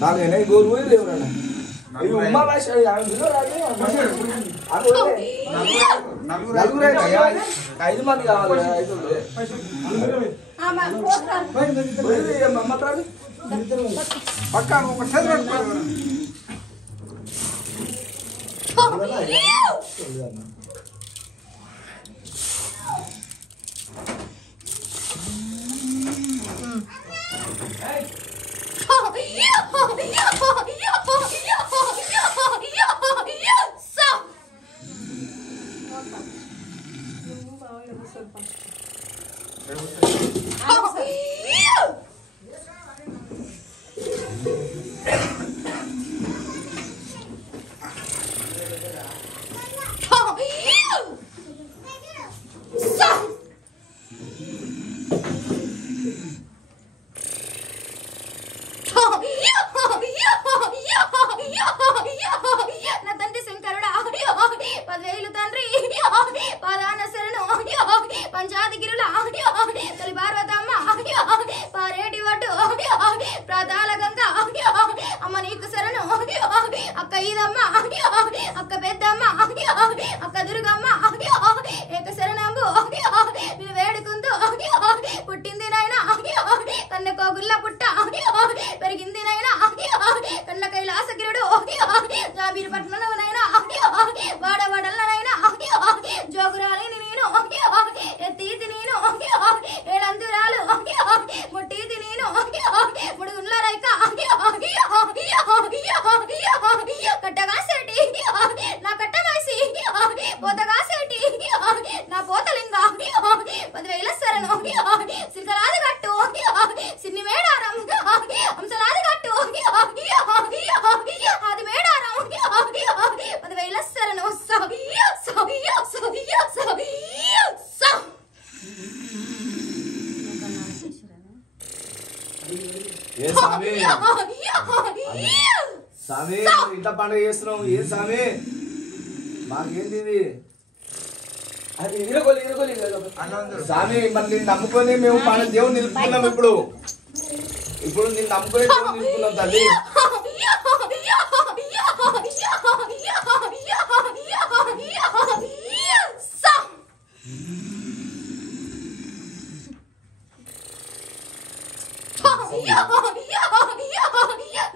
నాకేనా గోరు పోయి ఎవరన్నా ఉమ్మా భాష నలుగురు 5 మంది కావాలి 5 పక్కా సామి ఇంత పండుగ చేస్తున్నావు ఏం సామి మాకేంది సామి మరి నిన్ను నమ్ముకొని మేము దేవుని నిలుపుకున్నాం ఇప్పుడు నిన్ను నమ్ముకొని దేవుని నిలుపుకున్నాం తల్లి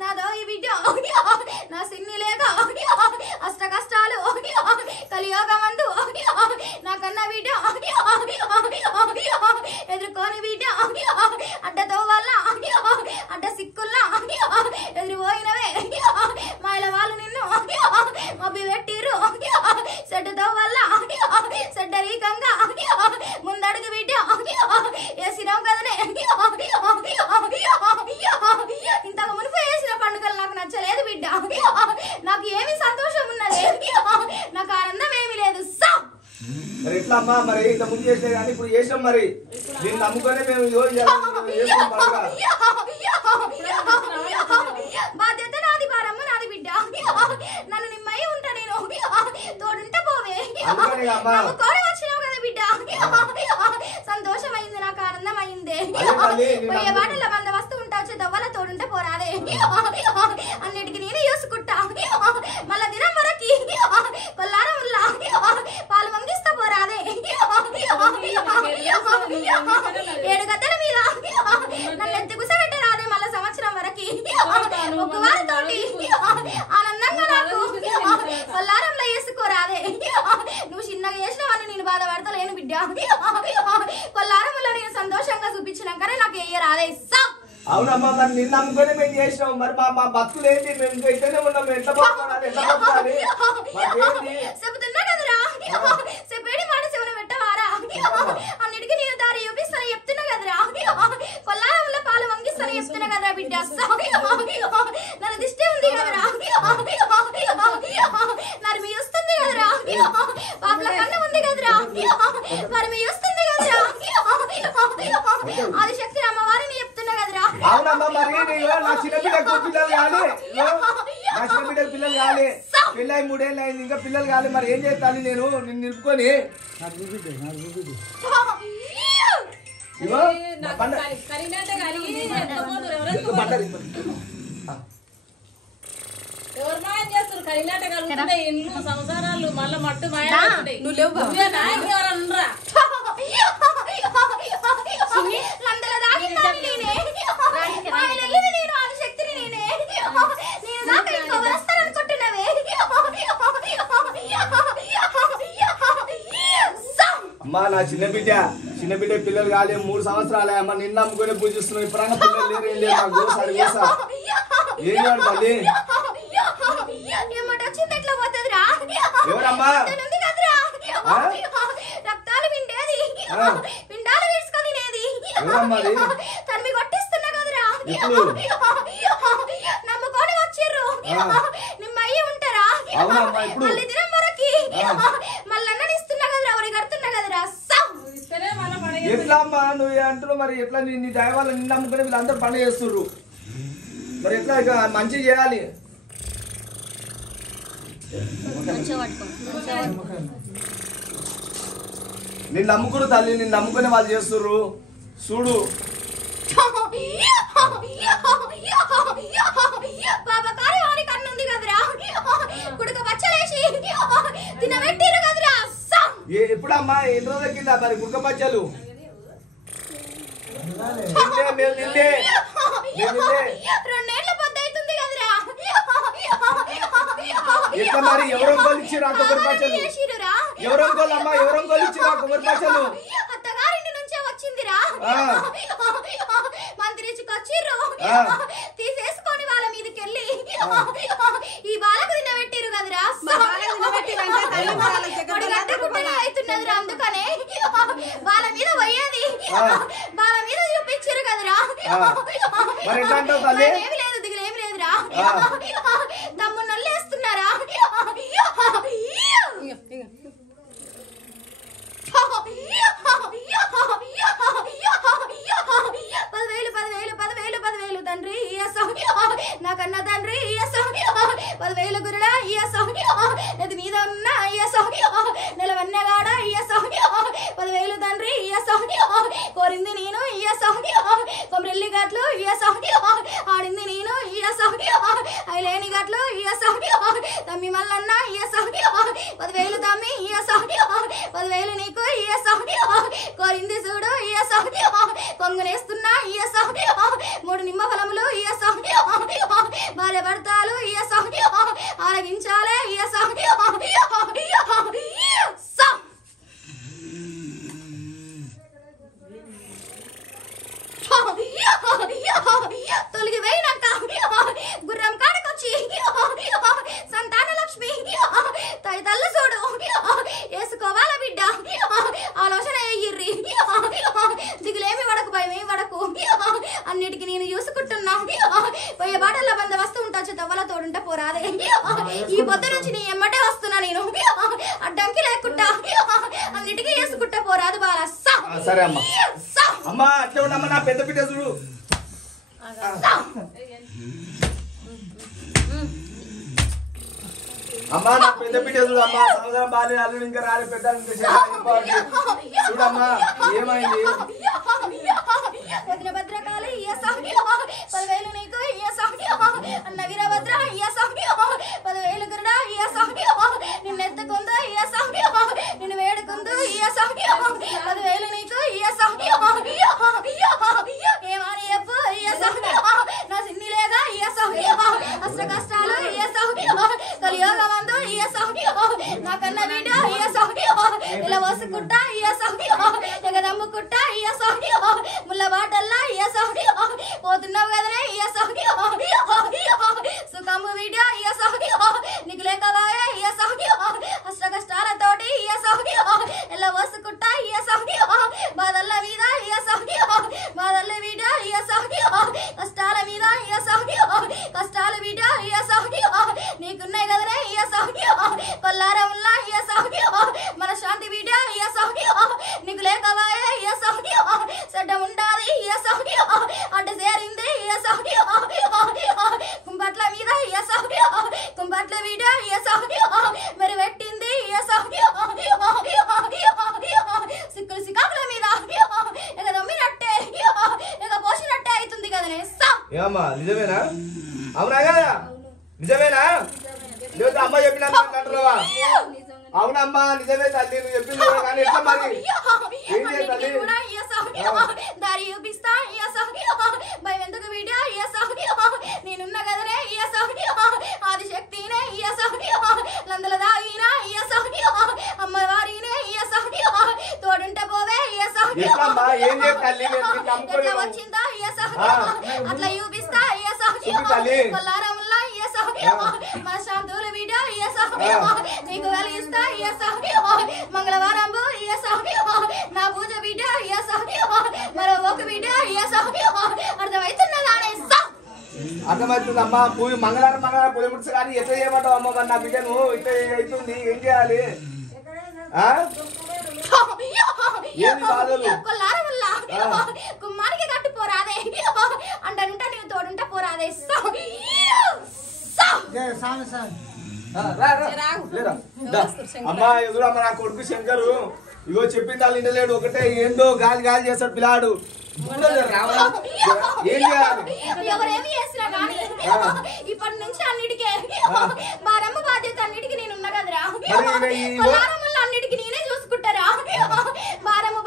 నాదో ఈ బిడ్డ నా సిన్ని లేక అష్ట కష్టాలు కలియోగమందు నాకన్నా బిడ్డ ఎదుర్కోని బిడ్డ అడ్డతో వల్ల అడ్డ సిక్కుల్లా ఎదురుపోయినవే మాయల వాళ్ళు నిన్ను మబ్బి పెట్టిర్రు చెడ్డతో వల్ల చెడ్డరీకంగా ముందడుగు బిడ్డ వేసినావు కదనే ఇంతకు మునుపు వేసిన పండుగలు నాకు నచ్చలేదు బిడ్డ నాకు ఏమి సంతోషం ఉన్నది నాకు ఆనందం ఏమి లేదు మరి ఎట్లా అమ్మా మరి ఇంత ముందు చేసే కానీ ఇప్పుడు చేసాం మరి దీన్ని నమ్ముకొని మేము బాధ్యత నాది భారమ్మ నాది బిడ్డ నన్ను నిమ్మై ఉంటా నేను తోడుంటే పోవే కోరి వచ్చినావు కదా బిడ్డ సంతోషమైంది నాకు ఆనందం అయింది పోయే వాటిలో బందోబస్తు ఉంటా వచ్చే దవ్వల తోడుంటే పోరాదే అన్నిటికీ నేను చూసుకుంటా మళ్ళా దినం వరకు కొల్లారంలా పాలు వంగిస్తా పోరాదే 7 గద్దెల మీద నన్ను ఎత్తి కూసబెట్టే రాదే మళ్ళా సంవత్సరం వరకు ఒక వారితోటి ఆనందంగా నాకు కొల్లారంలో వేసుకోరాదే నువ్వు చిన్నగా చేసినావని నేను బాధపడతలేను బిడ్డ కొల్లారంలో నేను సంతోషంగా చూపించినాకనే నాకు వేయరాదే అవునమ్మా మరి నిన్ను నమ్ముకొని మేము చేసినాం మరి మా బతుకులు ఏంటి మేము ఇంకా ఇక్కడనే ఉన్నాం ఎట్లా చెబుతున్నా కదరా చెప్పేడి మాట శివన పెట్టవారా అన్నిటికీ నేను దారి చూపిస్తాను చెప్తున్నా కదరా కొల్లారంలో పాలు వంగిస్తాను చెప్తున్నా కదరా బిడ్డ నన్ను దిష్టి ఉంది కదరా మరి మీ వస్తుంది కదరా పాపల కన్ను ఉంది కదరా మరి మీ వస్తుంది కదరా ఆది శక్తి అమ్మవారిని చెప్తున్నా కదరా అవునమ్మా మరి నా చిన్నపిల్లలకు పిల్లలు కాలే నా చిన్నపిల్లకి పిల్లలు కాలే పెళ్ళై 3 ఏళ్ళు అయింది ఇంకా పిల్లలు కాలే మరి ఏం చేస్తాను నేను నిన్ను నిలుపుకొని ఇగో ఎవరు మాయం చేస్తారు కైలాట కలుగుతున్నాయి ఇల్లు సంసారాలు మళ్ళీ మట్టు మాయం అమ్మా నా చిన్న బిడ్డ పిల్లలు కాలే 3 సంవత్సరాలే అమ్మ నిన్న అమ్ముకునే పూజిస్తున్నాం ఇప్పుడన్నా పిల్లలు లేరు ఏం లేదు గోసారి గోసా ఏం కాదు తల్లి ఎవరమ్మా రక్తాలు పిండేది పిండాలు వేసుకొని తరిమి కొట్టిస్తున్నా కదరా నమ్ముకొని వచ్చిర్రు నిమ్మయ్యి ఉంటారా మళ్ళీ దినం వరకి మళ్ళీ అన్ననిస్తున్నా కదరా ఎవరి కడుతున్నా కదరా ఎట్లా అమ్మా నువ్వు అంటున్నావు మరి ఎట్లా నీ దయ వల్ల నిన్న నమ్ముకుని వీళ్ళందరూ పండుగ చేస్తుర్రు మరి ఎట్లా ఇక మంచి చేయాలి నిన్ను నమ్ముకురు తల్లి నిన్ను నమ్ముకునే వాళ్ళు చేస్తుర్రు చూడు పాపకారి వాడి కన్నుంది కదరా కుడుక పచ్చలేసి తినబెట్టిరు కదరా ఎప్పుడమ్మా ఎన్ని రోజుల కింద మరి కుక్క పచ్చలు రెండేళ్ల పొద్దు అవుతుంది కదరా ఎట్లా మరి ఎవరో కొలిచ్చిరా కొబ్బరి పచ్చలు ఎవరో కొల్లమ్మా ఎవరో కొలిచ్చిరా కొబ్బరి పచ్చలు అత్తగారింటి నుంచే వచ్చిందిరా మంత్రిచ్చుకొచ్చిర్రు తీసేసుకొని వాళ్ళ మీదకి వెళ్ళి ఈ బాలకు తినబెట్టిరు కదరా అవుతున్నదిరా అందుకనే వాళ్ళ మీద పోయేది వాళ్ళ మీద చూపించారు కదరా ఏమి లేదు దిగులేమి లేదురా తమ్ముడు నల్లేస్తున్నారా పదివేలు తండ్రి నాకన్నా తండ్రి 10,000 గురుడా నది మీద ఉన్న నెలవన్నగాడ 10,000 తండ్రి కోరింది నేను కొమరెల్లి గట్లు ఆడింది నేను ఐలేని గట్లు తమ్మి మల్లన్న 10,000 తమ్మి 10,000 నీకు కోరింది చూడు కొంగునేస్తున్నా 3 నిమ్మ ఫలములు భార్య భర్తలు ఆరగించాలే తొలిగి వేయినాక గుర్రం కాడకొచ్చి సంతాన లక్ష్మి తల్లి చూడు వేసుకోవాల బిడ్డ ఆలోచన అయ్యిర్రి దిగులేమి వడకు భయమేమి వడకు అన్నిటికీ నేను చూసుకుంటున్నా పోయే బాటల్లో బంద వస్తూ ఉంటా తవ్వల తోడుంటే పోరాదే ఈ పొద్దు నుంచి నీ ఎమ్మటే వస్తున్నా నేను అడ్డంకి లేకుండా అన్నిటికీ వేసుకుంటా పోరాదు బాల సరే అమ్మా అమ్మా అట్లా ఉండమ్మా నా పెద్ద బిడ్డ చూడు అమ్మా నా పెద్ద బిడ్డ చూడు అమ్మా సంవత్సరం బాలే అల్లుడు ఇంకా రాలే పెద్ద చూడమ్మా ఏమైంది వదిన భద్రకాళి 10,000 నీకు అన్న వీరభద్ర 10,000 గురుడా నిన్నెత్తుకుందు నిన్ను వేడుకుందు 10,000 నీకు ఏమని చెప్పు నా సిన్ని లేదా అష్ట కష్టాలు కలియోగ మందు నాకన్న బిడ్డ ఇలా వసుకుంటా ఎగదమ్ముకుంటా ముళ్ళ బాటల్లా పోతున్నావు ఏమమ్మా నిజమేనా? అవునా కదా? నిజమేనా? లేదా అమ్మ చెప్పినా అంటారా? అవునమ్మా నిజమే తల్లి, నువ్వు చెప్పింది కానీ ఎట్లా మరి ఏం చేయాలి? దారి చూపిస్తా భయం ఎందుకు వీడియో నేనున్నా కదనే ఆదిశక్తినే లందల దాగినా అమ్మవారినే తోడుంటే పోవే ఏం చేయాలి? ఎట్లా వచ్చిందా అట్లా చూపిస్తా కొల్లారంలో మన శాంతుల వీడియో నీకు వెలిగిస్తా మంగళవారం నా పూజ వీడియో మరో ఒక వీడియో అర్థమవుతున్నదానే అర్థమవుతుందమ్మా. పూజ మంగళవారం పూజ ముట్టు కానీ ఎట్లా చేయమంటావు అమ్మ? మరి నా బిడ్డను ఇట్లా అవుతుంది, ఏం చేయాలి? కుమ్మానికి కట్టు పోరాదే అంటనుంటా నీవు తోడుంటా పోరాదే అమ్మా ఎదురమ్మ నా కొడుకు శంకరు ఇగో చెప్పింది వాళ్ళు ఇంటలేడు. ఒకటే ఏందో గాలి గాలి చేస్తాడు పిల్లాడు. ఏం చేయాలి? ఎవరేమి చేసినా కానీ ఇప్పటి నుంచి అన్నిటికే బారమ్మ బాధ్యత అన్నిటికీ నేను ఉన్నా కదరా. అన్నిటికీ నేనే చూసుకుంటారా. భారము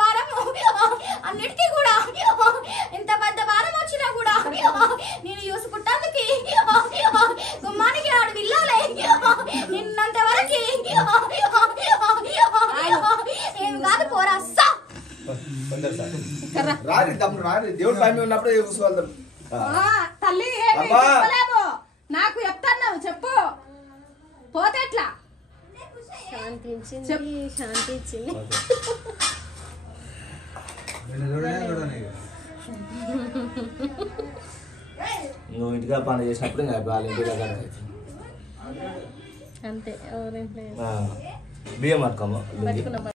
అన్నిటికీ కూడా ఎంత పెద్ద భారం వచ్చినా కూడా నేను చూసుకుంటానికి గుమ్మానికి ఆడు విల్లాలే నిన్నంత వరకు ఏం కాదు పోరా. రారి తమ్ముడు రారి, దేవుడు భయం ఉన్నప్పుడు చూసుకోవాలి. తల్లి నాకు చెప్తాను చెప్పు పోతే ఎట్లా? శాంతి ఇచ్చింది నువ్వు ఇంటిగా పని చేసినప్పుడు వాళ్ళ ఇంటి దగ్గర అంతే. బియ్యం పట్టుకోమా.